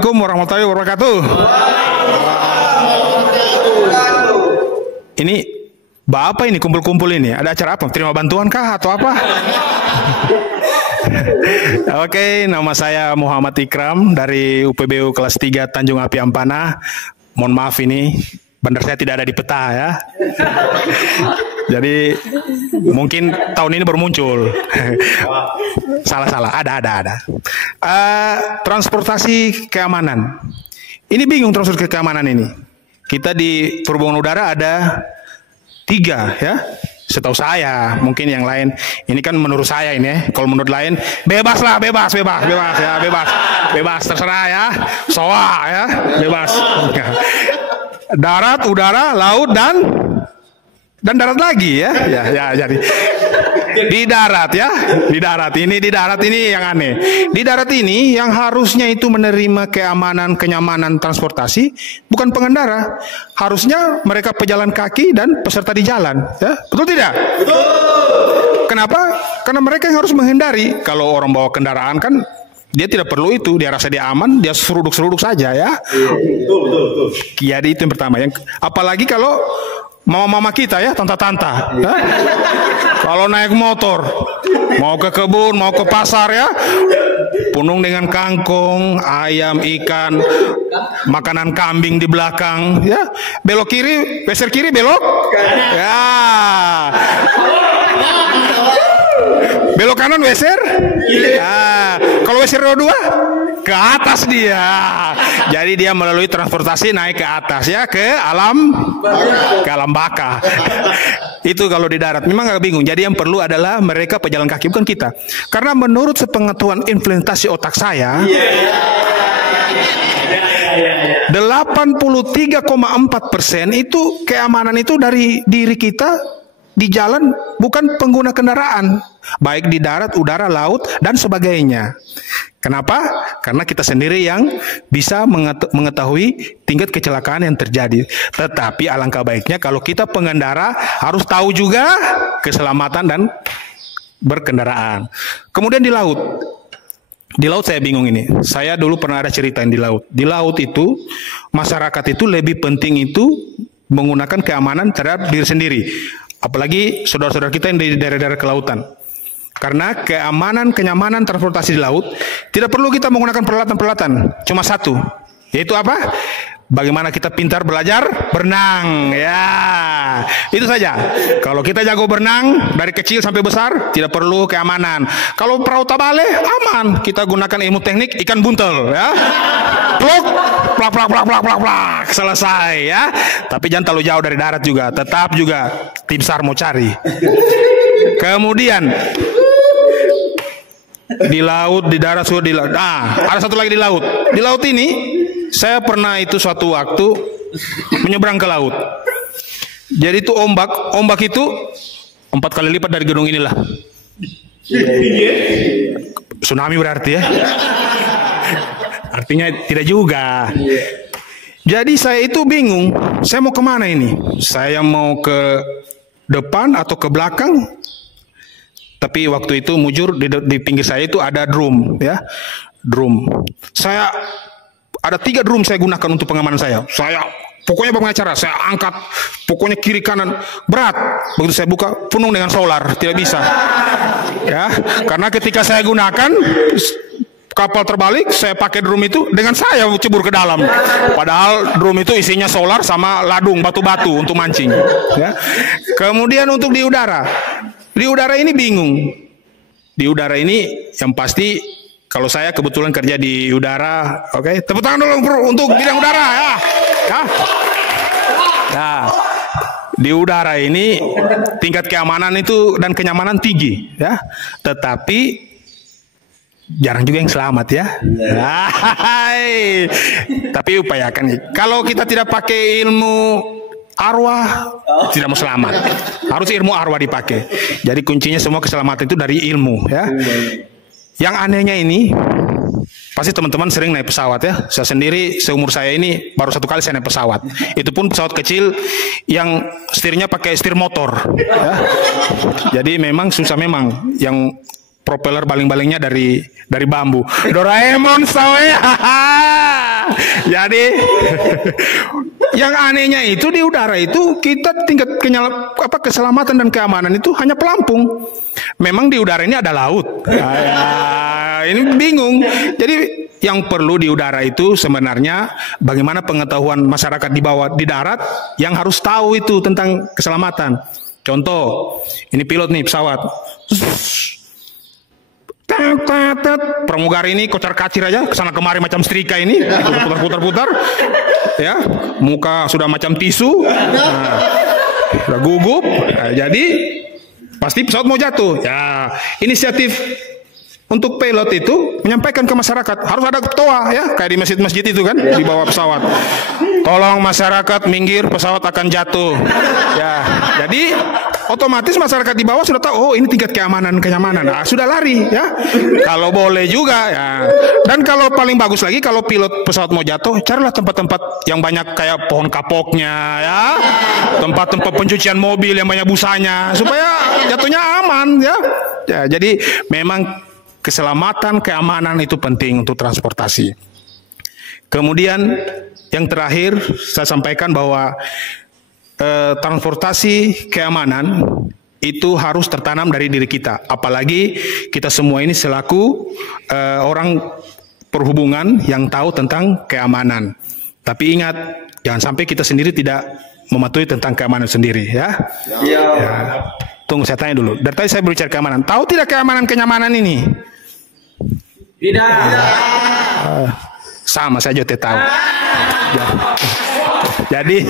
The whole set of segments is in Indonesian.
Assalamualaikum warahmatullahi wabarakatuh. Ini apa ini kumpul-kumpul ini? Ada acara apa? Terima bantuan kah atau apa? Oke, nama saya Muhammad Ikram dari UPBU kelas 3 Tanjung Api Ampana. Mohon maaf ini bandar saya tidak ada di peta ya. Jadi mungkin tahun ini baru muncul. Salah, ada. Transportasi keamanan. Ini bingung transportasi keamanan ini. Kita di perhubungan udara ada 3 ya. Setahu saya, mungkin yang lain. Ini kan menurut saya ini ya. Kalau menurut lain, bebas terserah ya. SOA ya, bebas. Darat, udara, laut dan darat lagi ya. Jadi di darat ya, di darat ini yang aneh. Di darat ini yang harusnya itu menerima keamanan, kenyamanan transportasi bukan pengendara, harusnya mereka pejalan kaki dan peserta di jalan, ya betul tidak? Betul. Kenapa? Karena mereka yang harus menghindari. Kalau orang bawa kendaraan kan dia tidak perlu itu, dia rasa dia aman, dia seruduk saja ya. Betul. Jadi itu yang pertama. Apalagi kalau mama-mama kita ya, tanta-tanta. Ya? Kalau naik motor, mau ke kebun, mau ke pasar ya, penuh dengan kangkung, ayam, ikan, makanan kambing di belakang. Ya, belok kiri, geser kiri, belok. Ya. Belok kanan weser. Nah, kalau weser dua ke atas dia. Jadi dia melalui transportasi naik ke atas ya, ke alam baka. Itu kalau di darat memang agak bingung. Jadi yang perlu adalah mereka pejalan kaki, bukan kita. Karena menurut sepengetahuan implementasi otak saya, 83,4% itu keamanan itu dari diri kita di jalan, bukan pengguna kendaraan, baik di darat, udara, laut, dan sebagainya. Kenapa? Karena kita sendiri yang bisa mengetahui tingkat kecelakaan yang terjadi. Tetapi alangkah baiknya kalau kita pengendara harus tahu juga keselamatan dan berkendaraan. Kemudian di laut. Di laut saya bingung ini. Saya dulu pernah ada cerita di laut. Di laut itu, masyarakat itu lebih penting itu menggunakan keamanan terhadap diri sendiri. Apalagi saudara-saudara kita yang di daerah-daerah kelautan. Karena keamanan, kenyamanan transportasi di laut, tidak perlu kita menggunakan peralatan-peralatan. Cuma satu, yaitu apa? Bagaimana kita pintar belajar berenang. Ya, itu saja. Kalau kita jago berenang, dari kecil sampai besar, tidak perlu keamanan. Kalau perahu tabale, aman. Kita gunakan ilmu teknik ikan buntel. Ya. Pluk, plak, selesai ya. Tapi jangan terlalu jauh dari darat juga. Tetap juga tim SAR mau cari. Kemudian di laut, di darat, di laut. Nah, ada satu lagi di laut. Di laut ini saya pernah itu suatu waktu menyeberang ke laut. Jadi itu ombak itu 4 kali lipat dari gedung inilah. Tsunami berarti ya. Artinya tidak juga. Jadi saya itu bingung, saya mau kemana ini? Saya mau ke depan atau ke belakang? Tapi waktu itu mujur di pinggir saya itu ada drum, ya, drum. Saya ada 3 drum saya gunakan untuk pengamanan saya. Saya pokoknya bagaimana cara saya angkat, pokoknya kiri kanan berat. Begitu saya buka penuh dengan solar, tidak bisa. Ya, karena ketika saya gunakan kapal terbalik, saya pakai drum itu dengan saya cebur ke dalam. Padahal drum itu isinya solar sama ladung batu-batu untuk mancing. Ya. Kemudian untuk di udara ini bingung. Di udara ini yang pasti kalau saya kebetulan kerja di udara, oke, tepuk tangan dulu untuk bidang udara ya. Nah, di udara ini tingkat keamanan itu dan kenyamanan tinggi, ya. Tetapi jarang juga yang selamat ya. Tapi upayakan. Kalau kita tidak pakai ilmu arwah, tidak mau selamat. Harus ilmu arwah dipakai. Jadi kuncinya semua keselamatan itu dari ilmu ya. Yang anehnya ini, pasti teman-teman sering naik pesawat ya. Saya sendiri seumur saya ini baru 1 kali saya naik pesawat. Itu pun pesawat kecil yang setirnya pakai setir motor. Ya. Jadi memang susah memang. Yang propeller baling-balingnya dari bambu. Doraemon saya. Jadi yang anehnya itu di udara itu kita tingkat keselamatan dan keamanan itu hanya pelampung. Memang di udara ini ada laut. Ini bingung. Jadi yang perlu di udara itu sebenarnya bagaimana pengetahuan masyarakat di bawah di darat yang harus tahu itu tentang keselamatan. Contoh, ini pilot nih pesawat. Pramugari ini kocar-kacir aja kesana kemari macam setrika ini, putar-putar, ya, muka sudah macam tisu, sudah gugup, jadi pasti pesawat mau jatuh. Ya, inisiatif untuk pilot itu menyampaikan ke masyarakat harus ada ketua, ya, kayak di masjid-masjid itu kan di bawah pesawat. Tolong masyarakat minggir, pesawat akan jatuh. Ya, jadi otomatis masyarakat di bawah sudah tahu, oh ini tingkat kenyamanan, nah, sudah lari, ya. Kalau boleh juga, ya. Dan kalau paling bagus lagi, kalau pilot pesawat mau jatuh, carilah tempat-tempat yang banyak kayak pohon kapoknya, ya, tempat-tempat pencucian mobil yang banyak busanya, supaya jatuhnya aman, ya. Ya, jadi memang keselamatan, keamanan itu penting untuk transportasi. Kemudian yang terakhir saya sampaikan bahwa transportasi keamanan itu harus tertanam dari diri kita. Apalagi kita semua ini selaku orang perhubungan yang tahu tentang keamanan. Tapi ingat, jangan sampai kita sendiri tidak mematuhi tentang keamanan sendiri, ya. Ya. Tunggu, saya tanya dulu. Dari tadi saya berbicara keamanan. Tahu tidak keamanan-kenyamanan ini? Tidak. Sama saja tidak tahu. Jadi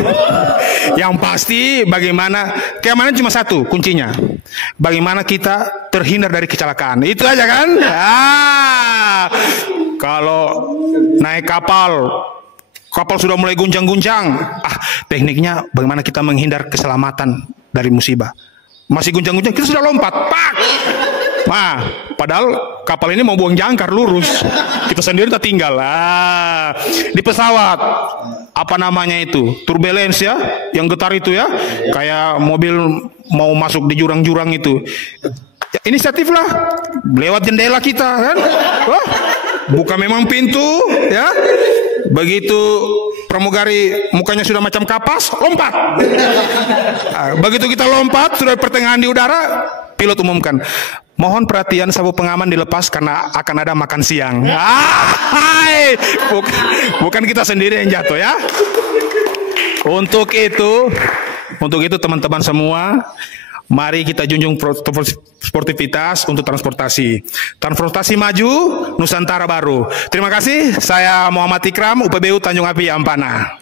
yang pasti bagaimana keamanan cuma satu kuncinya. Bagaimana kita terhindar dari kecelakaan. Itu aja kan? Kalau naik kapal sudah mulai guncang-guncang. Tekniknya bagaimana kita menghindar keselamatan dari musibah. Masih guncang-guncang, kita sudah lompat. Pak! Nah, padahal kapal ini mau buang jangkar lurus. Kita sendiri tak tinggal. Di pesawat, apa namanya itu? Turbulence, ya, yang getar itu, ya. Kayak mobil mau masuk di jurang-jurang itu. Ya, inisiatif lah. Lewat jendela kita, kan? Buka memang pintu, ya. Begitu pramugari mukanya sudah macam kapas, lompat. Begitu kita lompat, sudah pertengahan di udara, pilot umumkan, mohon perhatian sabuk pengaman dilepas karena akan ada makan siang. Bukan kita sendiri yang jatuh, ya. Untuk itu teman-teman semua, mari kita junjung sportivitas untuk transportasi. Transportasi maju, Nusantara baru. Terima kasih, saya Muhammad Ikram, UPBU Tanjung Api Ampana.